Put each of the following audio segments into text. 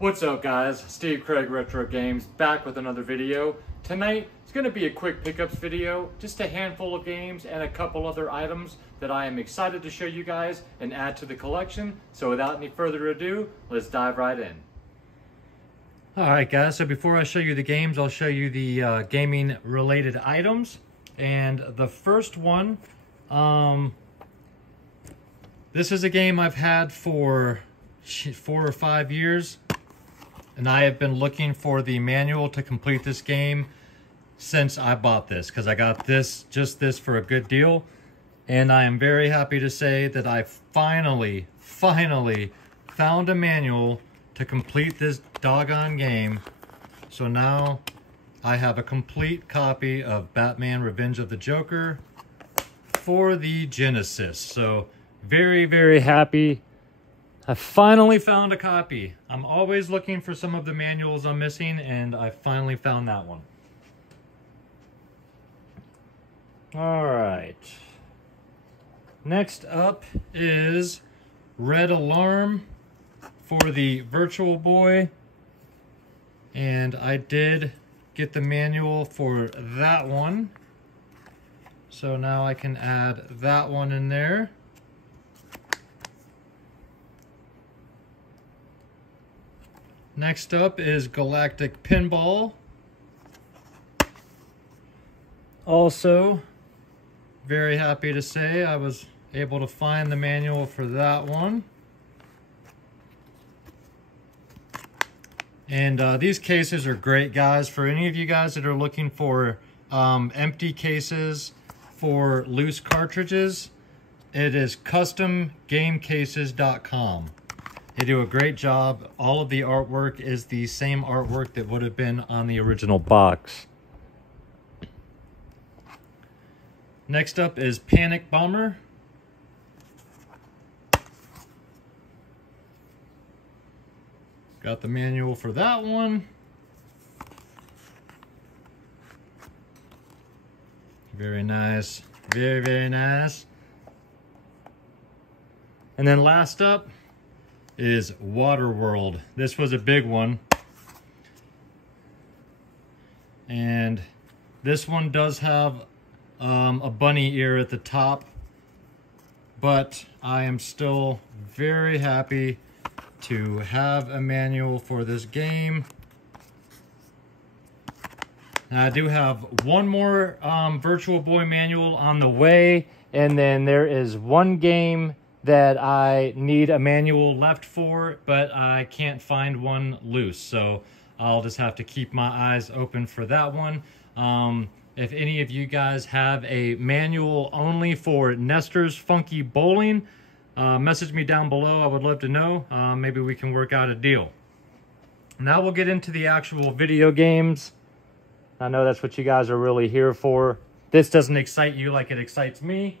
What's up guys, Steve Craig Retro Games back with another video. Tonight it's going to be a quick pickups video, just a handful of games and a couple other items that I am excited to show you guys and add to the collection. So without any further ado, let's dive right in. Alright guys, so before I show you the games, I'll show you the gaming related items. And the first one, this is a game I've had for 4 or 5 years. And I have been looking for the manual to complete this game since I bought this, because I got this for a good deal. And I am very happy to say that I finally found a manual to complete this doggone game. So now I have a complete copy of Batman Revenge of the Joker for the Genesis. So very happy. I finally found a copy. I'm always looking for some of the manuals I'm missing, and I finally found that one. All right. Next up is Red Alarm for the Virtual Boy. And I did get the manual for that one. So now I can add that one in there. Next up is Galactic Pinball. Also, very happy to say I was able to find the manual for that one. And these cases are great, guys. For any of you guys that are looking for empty cases for loose cartridges, it is customgamecases.com. They do a great job. All of the artwork is the same artwork that would have been on the original box. Next up is Panic Bomber. Got the manual for that one. Very nice. Very nice. And then last up is Waterworld. This was a big one. And this one does have a bunny ear at the top. But I am still very happy to have a manual for this game. And I do have one more Virtual Boy manual on the way. And then there is one game that I need a manual left for, but I can't find one loose. So I'll just have to keep my eyes open for that one. If any of you guys have a manual only for Nestor's Funky Bowling, message me down below. I would love to know. Maybe we can work out a deal. Now we'll get into the actual video games. I know that's what you guys are really here for. This doesn't excite you like it excites me.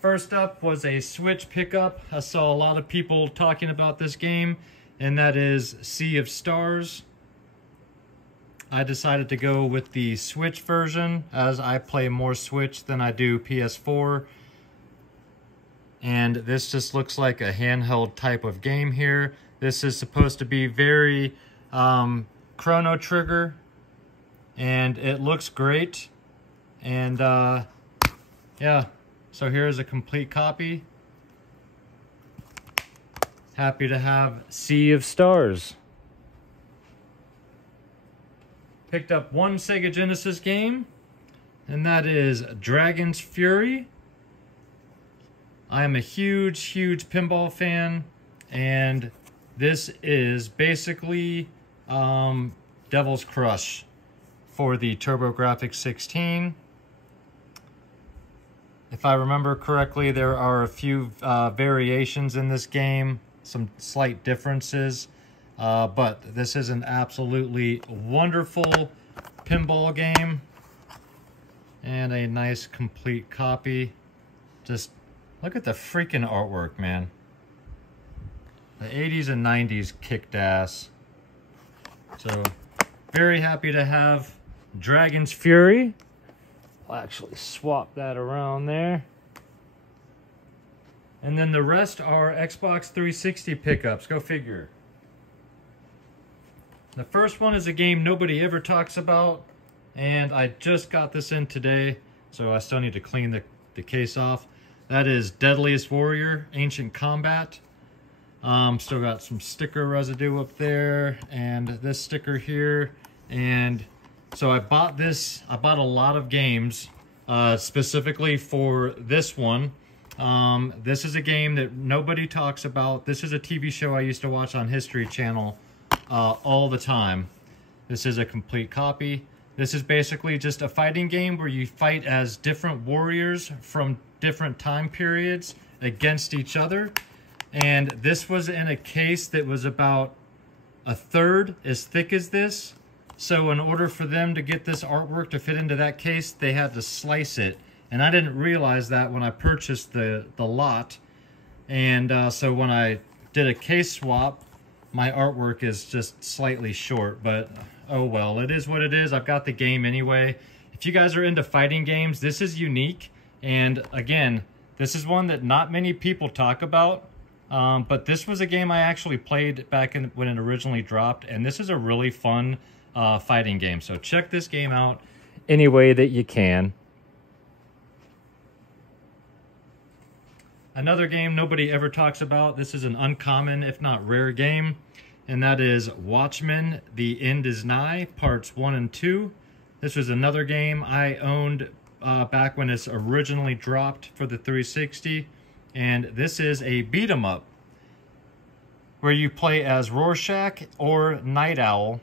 First up was a Switch pickup. I saw a lot of people talking about this game, and that is Sea of Stars. I decided to go with the Switch version, as I play more Switch than I do PS4. And this just looks like a handheld type of game here. This is supposed to be very Chrono Trigger, and it looks great. And yeah. So here's a complete copy. Happy to have Sea of Stars. Picked up one Sega Genesis game, and that is Dragon's Fury. I am a huge pinball fan, and this is basically Devil's Crush for the TurboGrafx 16. If I remember correctly, there are a few variations in this game, some slight differences, but this is an absolutely wonderful pinball game, and a nice complete copy. Just look at the freaking artwork, man. The 80s and 90s kicked ass. So, very happy to have Dragon's Fury. I'll actually swap that around there. And then the rest are Xbox 360 pickups. Go figure. The first one is a game nobody ever talks about, and I just got this in today, so I still need to clean the case off. That is Deadliest Warrior, Ancient Combat. Still got some sticker residue up there, and this sticker here. And so I bought this. I bought a lot of games specifically for this one. This is a game that nobody talks about. This is a TV show I used to watch on History Channel all the time. This is a complete copy. This is basically just a fighting game where you fight as different warriors from different time periods against each other. And this was in a case that was about a third as thick as this. So in order for them to get this artwork to fit into that case, they had to slice it. And I didn't realize that when I purchased the lot. And so when I did a case swap, my artwork is just slightly short, but oh well, it is what it is. I've got the game anyway. If you guys are into fighting games, this is unique. And again, this is one that not many people talk about. But this was a game I actually played back when it originally dropped, and this is a really fun fighting game. So check this game out any way that you can. Another game nobody ever talks about. This is an uncommon, if not rare game, and that is Watchmen, The End Is Nigh, Parts 1 and 2. This was another game I owned back when it's originally dropped for the 360, and this is a beat-em up where you play as Rorschach or Night Owl,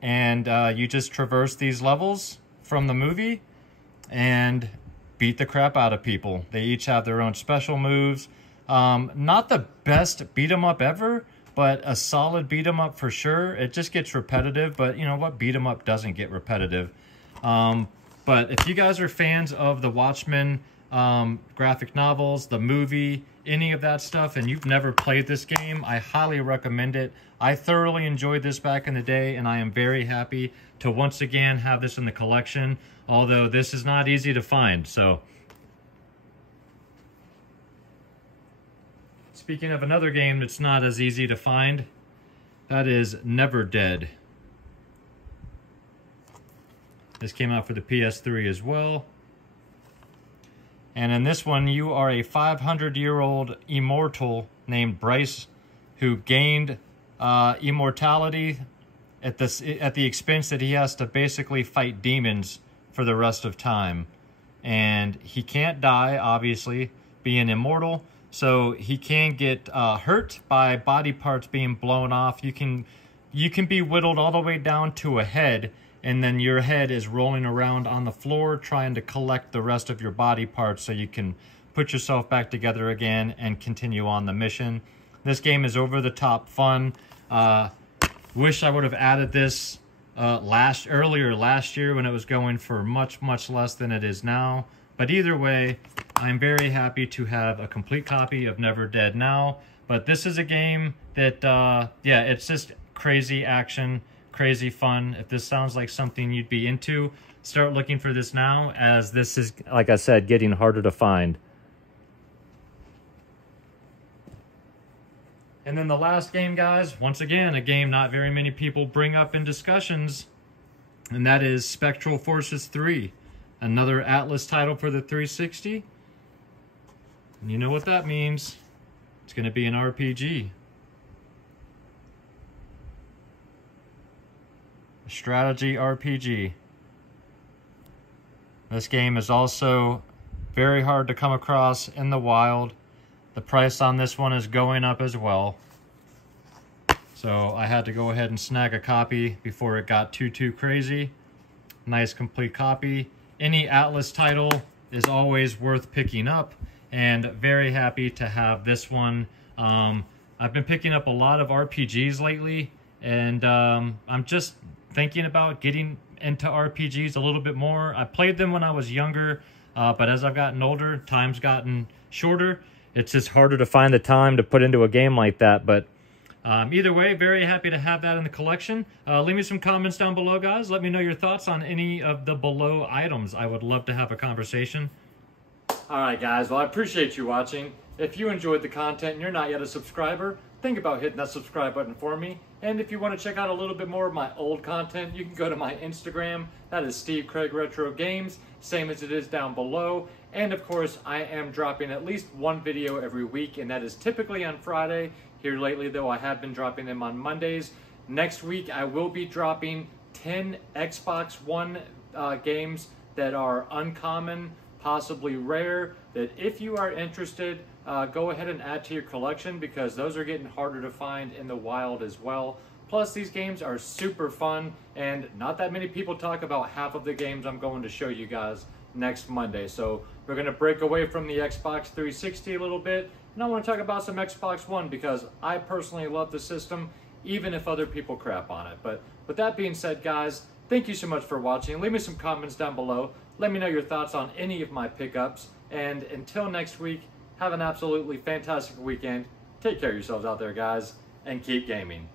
and you just traverse these levels from the movie and beat the crap out of people. They each have their own special moves. Not the best beat 'em up ever, but a solid beat 'em up for sure. It just gets repetitive, but you know what? Beat 'em up doesn't get repetitive. But if you guys are fans of the Watchmen graphic novels, the movie, any of that stuff, and you've never played this game, I highly recommend it. I thoroughly enjoyed this back in the day, and I am very happy to once again have this in the collection, although this is not easy to find. So speaking of another game that's not as easy to find, that is Never Dead. This came out for the PS3 as well. And in this one, you are a 500-year-old immortal named Bryce who gained immortality at the expense that he has to basically fight demons for the rest of time. And he can't die, obviously, being immortal, so he can get hurt by body parts being blown off. You can be whittled all the way down to a head, and then your head is rolling around on the floor trying to collect the rest of your body parts so you can put yourself back together again and continue on the mission. This game is over the top fun. Wish I would have added this earlier last year when it was going for much less than it is now. But either way, I'm very happy to have a complete copy of Never Dead now. But this is a game that, yeah, it's just crazy action, crazy fun. If this sounds like something you'd be into, start looking for this now, as this is, like I said, getting harder to find. And then the last game, guys, once again, a game not very many people bring up in discussions, and that is Spectral Forces 3, another Atlas title for the 360. And you know what that means. It's going to be an RPG. A strategy RPG. This game is also very hard to come across in the wild. The price on this one is going up as well. So I had to go ahead and snag a copy before it got too crazy. Nice complete copy. Any Atlas title is always worth picking up, and very happy to have this one. I've been picking up a lot of RPGs lately, and I'm just thinking about getting into RPGs a little bit more. I played them when I was younger, but as I've gotten older, time's gotten shorter. It's just harder to find the time to put into a game like that. But either way, very happy to have that in the collection. Leave me some comments down below, guys. Let me know your thoughts on any of the below items. I would love to have a conversation. All right, guys. Well, I appreciate you watching. If you enjoyed the content and you're not yet a subscriber, think about hitting that subscribe button for me. And if you want to check out a little bit more of my old content, you can go to my Instagram. That is Steve Craig Retro Games, same as it is down below. And of course, I am dropping at least one video every week, and that is typically on Friday. Here lately, though, I have been dropping them on Mondays. Next week, I will be dropping 10 Xbox One games that are uncommon, possibly rare, that if you are interested, go ahead and add to your collection, because those are getting harder to find in the wild as well. Plus, these games are super fun, and not that many people talk about half of the games I'm going to show you guys next Monday. So we're going to break away from the Xbox 360 a little bit, and I want to talk about some Xbox One, because I personally love the system, even if other people crap on it. But with that being said, guys, thank you so much for watching. Leave me some comments down below. Let me know your thoughts on any of my pickups. And until next week, have an absolutely fantastic weekend. Take care of yourselves out there, guys, and keep gaming.